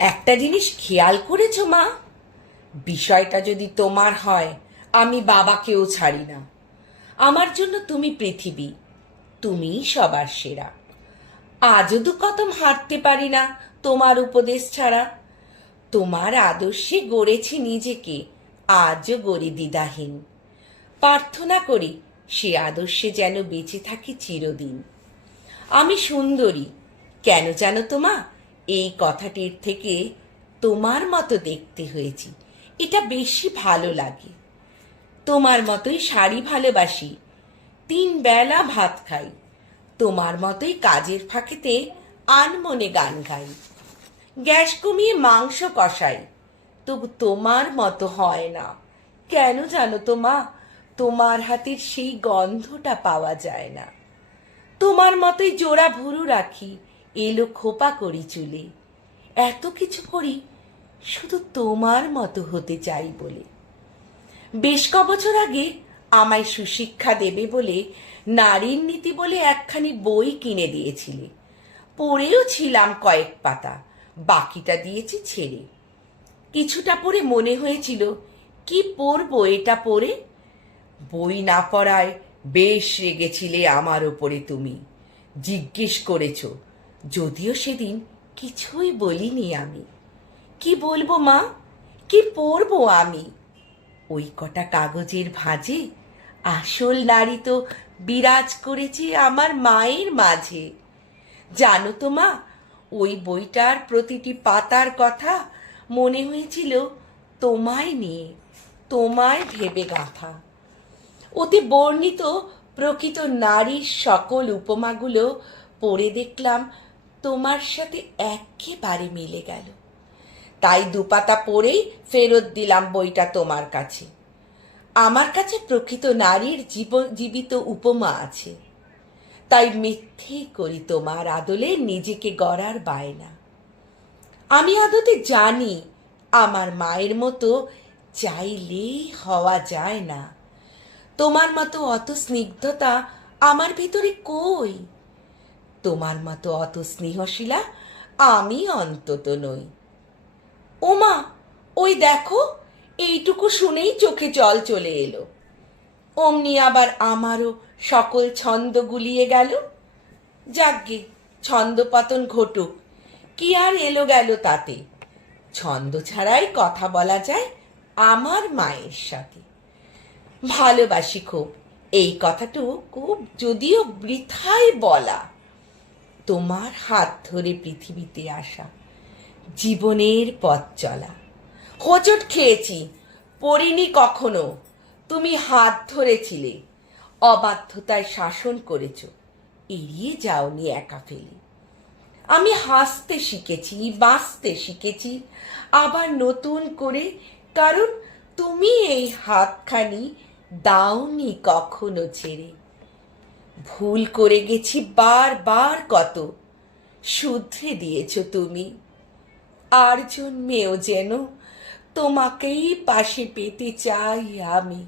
একটা জিনিস খেয়াল করেছ, মা? বিষয়টা যদি তোমার হয়, আমি বাবাকেও ছাড়ি না। আমার জন্য তুমি পৃথিবী, তুমিই সবার সেরা। আজও দু কদম হাঁটতে পারি না তোমার উপদেশ ছাড়া। তোমার আদর্শে গড়েছি নিজেকে, আজও গড়ি দ্বিধাহীন। প্রার্থনা করি, সে আদর্শে যেন বেঁচে থাকি চিরদিন। আমি সুন্দরী, কেন জানো তোমা এই কথাটির থেকে তোমার মতো দেখতে হয়েছি। এটা বেশি ভালো লাগে। তোমার মতোই শাড়ি ভালোবাসি। তিন বেলা ভাত খাই। তোমার মতোই কাজের ফাঁকেতে আনমনে গান গাই। গ্যাস কমিয়ে মাংস কষাই। তবু তোমার মতো হয় না। কেন জানো তো মা? তোমার হাতের সেই গন্ধটা পাওয়া যায় না। তোমার মতোই জোড়া ভুরু রাখি। এলো খোপা করি চুলে। এত কিছু করি শুধু তোমার মতো হতে চাই বলে। বেশ ক বছর আগে আমায় সুশিক্ষা দেবে বলে নারীর নীতি বলে একখানি বই কিনে দিয়েছিলে। পড়েও ছিলাম কয়েক পাতা, বাকিটা দিয়েছি ছেড়ে। কিছুটা পড়ে মনে হয়েছিল, কি পড়ব এটা পড়ে? বই না পড়ায় বেশ রেগেছিলে আমার ওপরে তুমি, জিজ্ঞেস করেছ যদিও সেদিন কিছুই বলিনি আমি। কি বলব মা? কি পড়ব আমি? ওই কটা কাগজের ভাঁজে আসল নারী তো বিরাজ করেছে আমার মায়ের মাঝে। জানো তো মা, ওই বইটার প্রতিটি পাতার কথা মনে হয়েছিল তোমায় নিয়ে, তোমায় ভেবে গাঁথা। ওতে বর্ণিত প্রকৃত নারীর সকল উপমাগুলো পড়ে দেখলাম তোমার সাথে একেবারে মিলে গেল। তাই দুপাতা পড়েই ফেরত দিলাম বইটা তোমার কাছে। আমার কাছে প্রকৃত নারীর জীবন জীবিত উপমা আছে। তাই মিথ্যেই করি তোমার আদলে নিজেকে গড়ার বায়না। আমি আদতে জানি আমার মায়ের মতো চাইলেই হওয়া যায় না। তোমার মতো অত স্নিগ্ধতা আমার ভিতরে কই? তোমার মতো অত স্নেহশীলা আমি অন্তত নই। ওমা, ওই দেখো, এইটুকু শুনেই চোখে জল চলে এলো। অমনি আবার আমারও সকল ছন্দ গুলিয়ে গেল। যাগ্গে, ছন্দপতন ঘটুক, কি আর এলো গেল তাতে? ছন্দ ছাড়াই কথা বলা যায় আমার মায়ের সাথে। ভালোবাসি খুব, এই কথাটু খুব যদিও বৃথায় বলা। তোমার হাত ধরে পৃথিবীতে আসা, জীবনের পথ চলা। হোঁচট খেয়েছি, পড়িনি কখনো, তুমি হাত ধরেছিলে, অবাধ্যতায় শাসন করেছ, এড়িয়ে যাওনি একা ফেলে। আমি হাসতে শিখেছি, বাঁচতে শিখেছি, আবার নতুন করে, কারণ তুমি এই হাতখানি দাওনি কখনো ছেড়ে। ভুল করে গেছি বারবার কত। শুধরে দিয়েছ তুমি। আর জন্মেও যেন তোমাকেই পাশে পেতে চাই আমি।